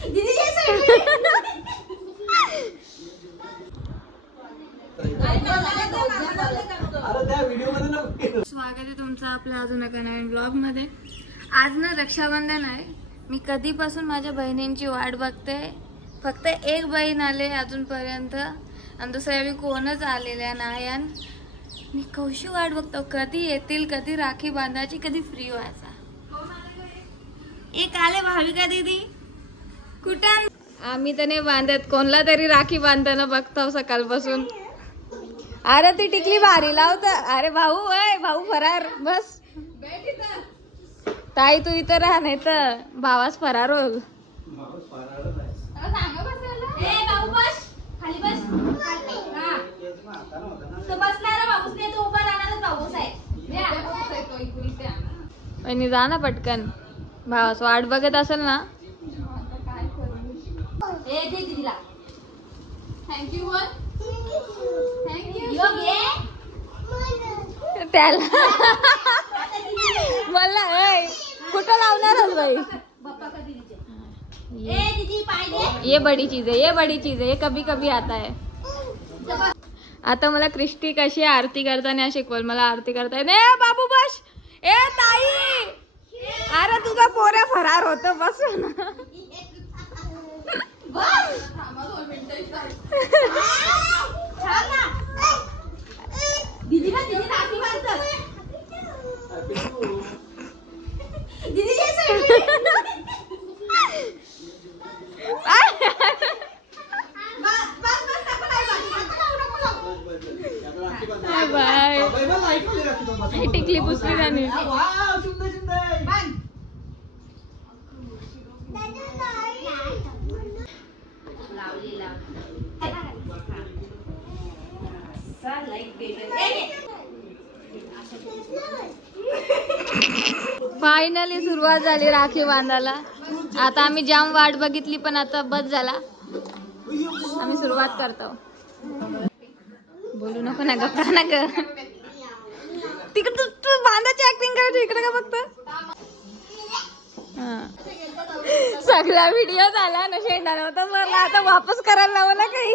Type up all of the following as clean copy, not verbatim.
स्वागत आहे तुमचं आपल्या अजून एका नवीन ब्लॉग मध्ये। आज ना रक्षाबंधन आहे। मी कधीपासून माझ्या बहिणींची वाट बघते। फक्त एक बहीण आले अजूनपर्यंत आणि दुसऱ्या मी कोणच आलेल्या नाही। मी कशी वाट बघतो, कधी येतील, कधी राखी बांधायची, कधी फ्री व्हायचा। एक आले भाविका दीदी, कुठं? आम्ही तर नाही बांधत, कोणला तरी राखी बांधताना बघतो सकाळपासून। अरे ती टिकली भारी लावत। अरे भाऊ, अय भाऊ फरार बस। ताई तू इथं राह, नाही तर भावास फरार होईल। आणि जा ना पटकन, भावास वाट बघत असेल ना। थँक्यू त्याला मला कुठं लावणारच बाई। ये बड़ी चीज है, ये बड़ी चीज है, ये कभी कभी आता है। आता मला क्रिस्टी कशी आरती करताना शिकवल। मला आरती करता येत नाही। बाबू बस, ए ताई, अरे तुझा पोऱ्या फरार होत बस ना। टिकली पुसली त्याने। फायनली सुरुवात झाली राखी बांधायला। आता आम्ही जाम वाट बघितली पण आता बस झाला, आम्ही सुरुवात करतो। बोलू नको ना, गप्पा ना ग। तिकडे तू बांधाची ऍक्टिंग करायची, इकडे का बघतो? सगळा व्हिडिओ झाला ना, शेंडा नव्हता मला, आता वापस करायला लावला काही।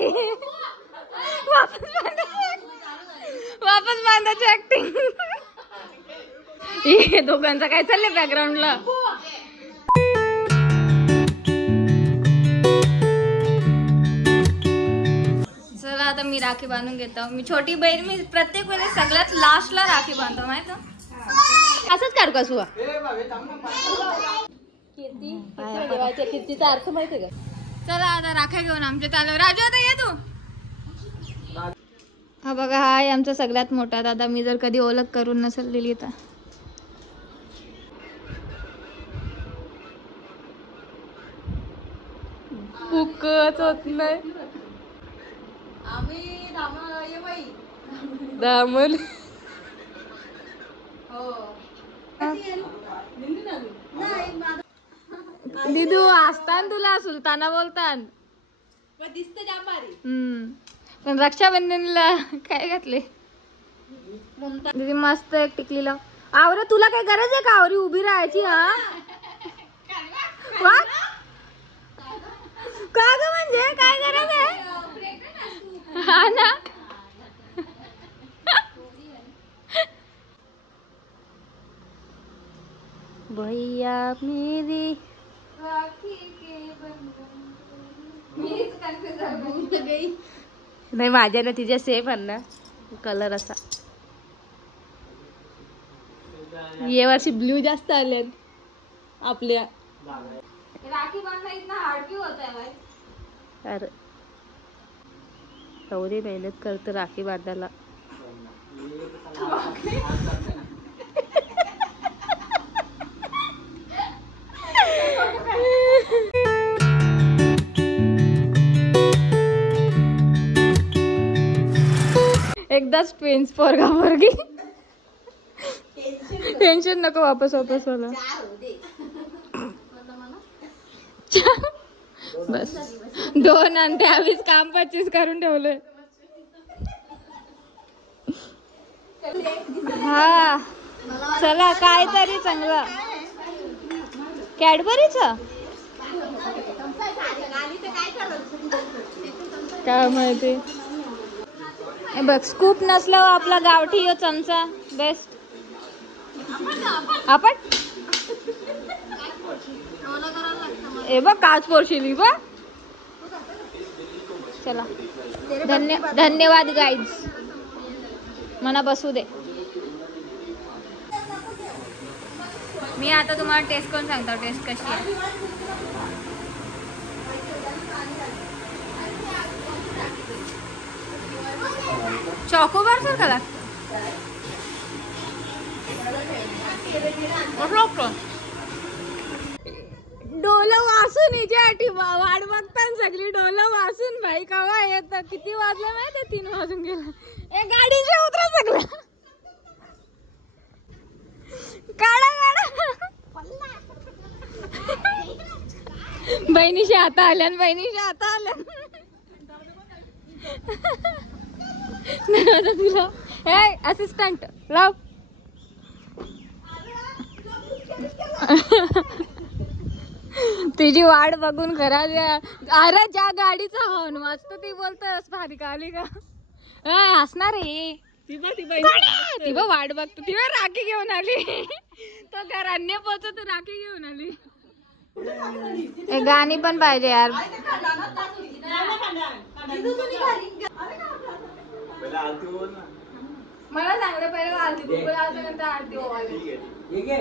वापस बांधाची ऍक्टिंग। हे दोघांचं काय चाललंय बॅकग्राऊंडला? चला आता मी राखी बांधून घेतो। मी छोटी बहीण, मी प्रत्येक वेळेस सगळ्यात लास्टला राखी बांधतो, माहित? असंच काढू का सुवा? कीर्तीचा अर्थ माहितीये का? चला आता राख्या घेऊन आमच्या चालू। राजू आता ये तू। हा बघा, हा आहे आमचा सगळ्यात मोठा दादा। मी जर कधी ओळख करून नसेल दिली तर बुकच होत नाही। दामन दिदू असतान तुला सुलताना बोलतान पण रक्षाबंधनला काय घातले? दीदी मस्त एक टिकली लाव। आवरे तुला काय गरज आहे का आवरी उभी राहायची? हा का ग, म्हणजे काय गरज आहे? हा ना, भैया मेरी राखी के बंधन। नाही माझ्या ना तिच्या सेम आहे ना कलर असा। ये वर्षी ब्ल्यू जास्त आले आपल्या। राखी बांधणं इतना हार्ड क्यों होता है भाई? अरे एवढी मेहनत करते राखी बांधायला। एकदाच ट्विन्स, पोरगा पोरगी। टेन्शन नको, वापस वाला बस 2 आणि 23 काम 25 करून ठेवलंय। हा चला काहीतरी चांगलं। कॅडबरीच काय माहिती. हे बघ स्कूप नसल्यावर आपला गावठी यो चमचा बेस्ट. आपण हे बघ काच पोरशिली बघ. चला धन्यवाद गाईज. मला बसू दे. मी आता तुम्हाला टेस्ट करून सांगतो टेस्ट कशी आहे. चॉकोबार सारखा लागतो. डोलं वासून हिच्यासाठी वाट बघताना सगळी डोलं वासून भाई कवा येत. किती वाजले माहिती 3 वाजून गेला. गाडीच्या उतरा सगळं काढा बहिणीशी आता आल्या बहिणीशी आता आल्या. तुला हे असिस्टंट लाव. तुझी वाट बघून घरात. अरे ज्या गाडीचा हॉर्न वाजतो ती बोलतोस भारी आली का हसणार आहे. ती बघ वाट बघतो. ती बघ राखी घेऊन आली. तो घरांनी पोचत राखी घेऊन आली. एक गाणी पण पाहिजे यार. मला सांगलं पहिले आरती नंतर आरती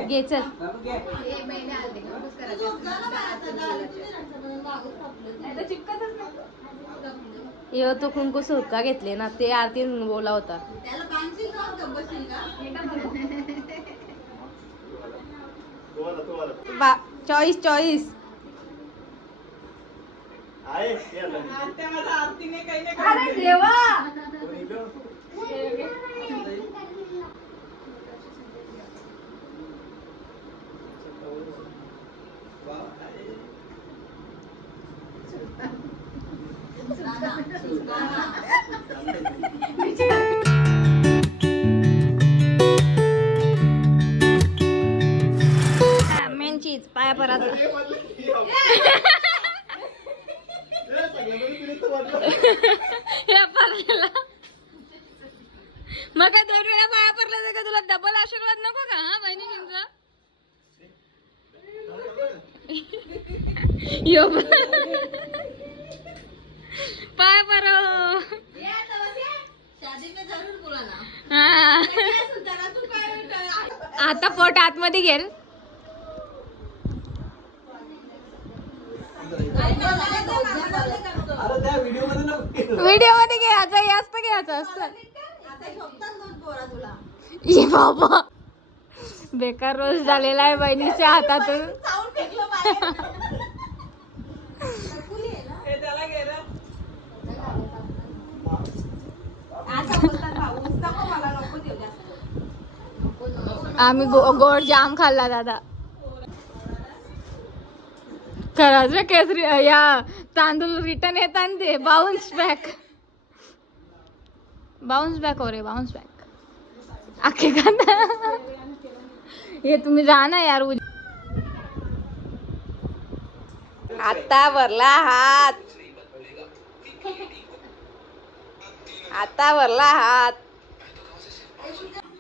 घे. चल यो तो कुंकू सुटका घेतले ना ते आरती बोला होता. चॉईस चॉईस अरे देवा. मेन चीज पाया पराचा. मग काय 2 वेळा पाया पडला का तुला डबल आशीर्वाद नको का हा बहिणींचा. यो पाय परो. आता पोट आतमध्ये गेल. व्हिडिओ मध्ये घ्यायचं जास्त घ्यायचं असतं. ये बाबा बेकार रोज झालेला आहे बहिणीच्या हातातून. आम्ही गोड जाम खाल्ला दादा. खरंच रे केसरी या तांदूळ रिटर्न येतात ते बाउन्स बॅक हो रे बाउन्स बॅक. आखे कांदा हे तुम्ही जा ना यार. आता भरला हात. आता भरला हात.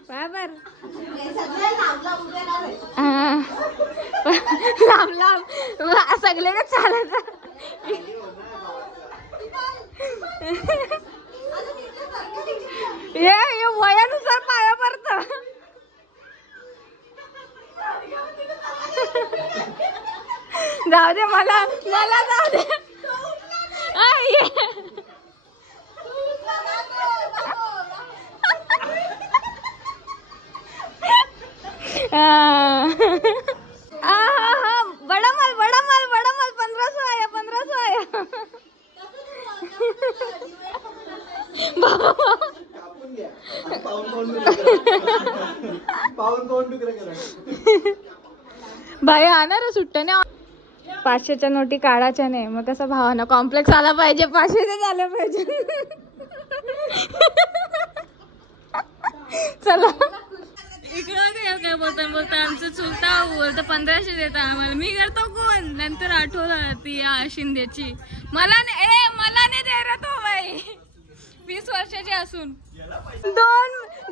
बरोबर लांब लांब सगळे का चालत. ये वयानुसार पाया पडत. जाऊ दे मला जाऊ दे. बड़ा माल 1500 आया 1500 आया. भाई आणार सुट्ट्याने. 500च्या नोटी काढायच्या नाही मग कसं भावानं कॉम्प्लेक्स आला पाहिजे. 500 झालं पाहिजे. चला इकडं काय बोलता आमचं चुलता बोलतं 1500 देता आम्हाला. मी करतो कोण नंतर आठवलं ती शिंदेची. मला मला नाही दे रे तो बाई 20 वर्षाची असून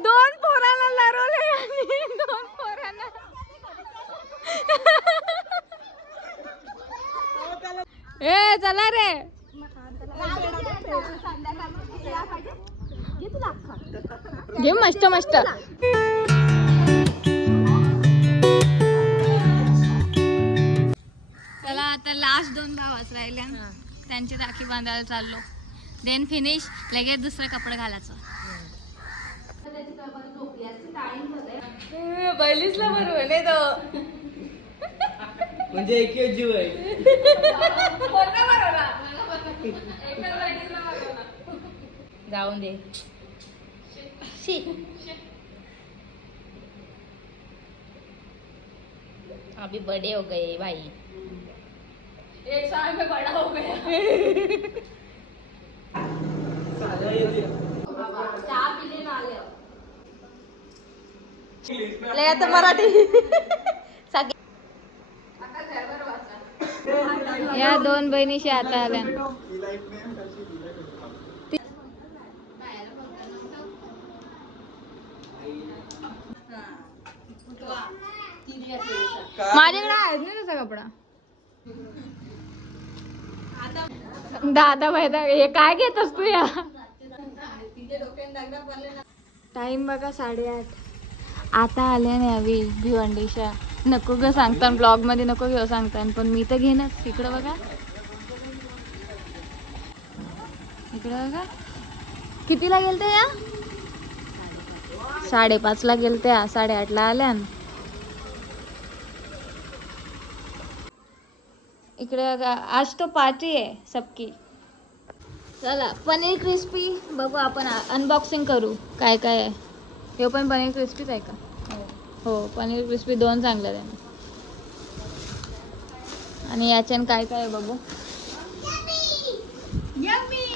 दोन पोरांना लरवले आणि 2 पोरांना ए चला रे घे मस्त मस्त चला आता लास्ट 2 भावाच राहिल्या त्यांची राखी बांधायला चाललो देन फिनिश लगेच दुसरा कपडा घालायचं बैलीसला बरोबर नाही तो म्हणजे एक जीव आहे जाऊन दे अभी बड़े हो गए भाई 1 साल में बड़ा हो गया चहा पिले ना आले ले आता मराठी या 2 बहिणीशी आता आल्या माझ्याकडे आहेत ना तसा कपडा दादा भाई हे काय घेतस तू या टाइम बघा 8:30 आता आले नाही हवी भिवंडीच्या नको ग सांगता ब्लॉग मध्ये नको घेऊ सांगता पण मी तर घेणच इकडं बघा कितीला गेलते या 5:30 ला गेलते 8:30 ला आल्या इकडे आज तो पार्टी आहे सबकी चला पनीर क्रिस्पी बघू आपण अनबॉक्सिंग करू काय काय आहे हे पण पनीर क्रिस्पीच आहे का हो पनीर क्रिस्पी 2 चांगले आहे आणि याच्यान काय काय बघू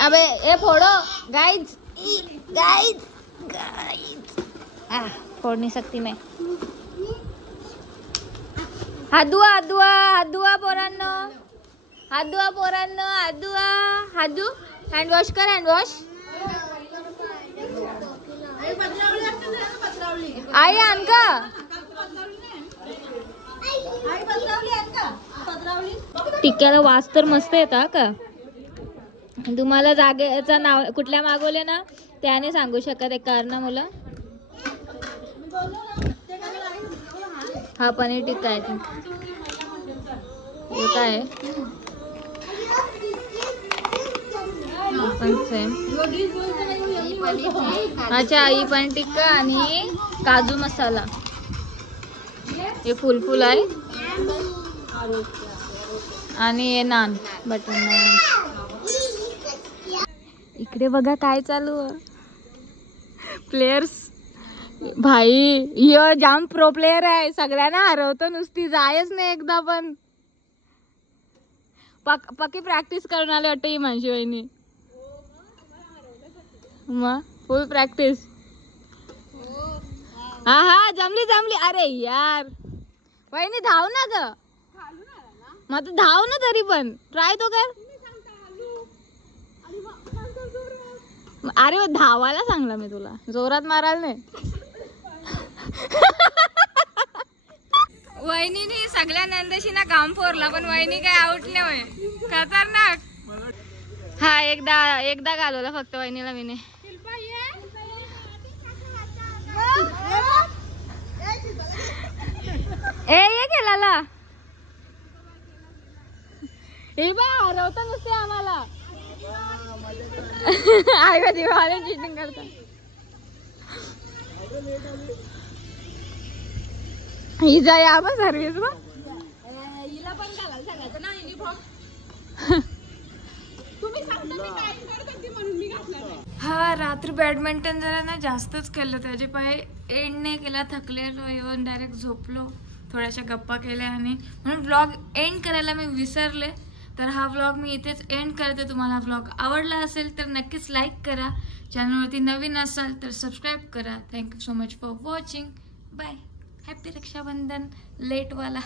अबे ए फोडो गाइज फोड़ नहीं सकती मैं हाथ धुआ पोरांनो हाथ धु हँड वॉश कर हँड वॉश आई आण का टिक्क्याला वास तर मस्त येता का तुम्हाला जागेचा नाव कुठल्या मागवले ना त्याने सांगू शकत आहे कारण मुलं हा पनीर टिक्का आहे हे काय पण सेम अच्छा ही पण टिक्का आणि काजू मसाला हे फुल आहे आणि हे नान बटर नान इकडे बघा काय चालू प्लेयर्स भाई यो जाम प्रो प्लेयर आहे सगळ्यांना हरवतो नुसती जायच नाही एकदा पण पक्की प्रॅक्टिस करून आले वाटतं ही मानशी वहिनी मग फुल प्रॅक्टिस हा जमली अरे यार वहिनी धाव ना ग मग धाव ना तरी पण ट्राय तो कर अरे धावायला सांगला मी तुला जोरात मारायला नाही वहिनीने सगळ्या नंदशीना काम फोरला पण वहिनी काय आउट नाही होय खतरनाक हा एकदा घालवला फक्त वहिनीला मीने ए ये केला हे बा हरवता नुसते आम्हाला आई का दिवाळी चिटिंग करता ही जा या बा सर्विस बा हिला पण घालायला सांगायचं ना युनिफॉर्म तुम्ही सांगता मी टाइम करत होती म्हणून मी घातला नाही हा रात्री बॅडमिंटन जरा ना जास्तच केलं त्याचे पाय एंड नाही केला थकलेलो येऊन डायरेक्ट झोपलो थोड्याशा गप्पा केल्या आणि म्हणून व्लॉग एंड करायला मी विसरले तर हा व्लॉग मी इथेच एंड करते तुम्हाला व्लॉग आवडला असेल तर नक्कीच लाईक करा चॅनलवरती नवीन असाल तर सबस्क्राईब करा thank you so much for watching bye happy Rakshabandhan लेटवाला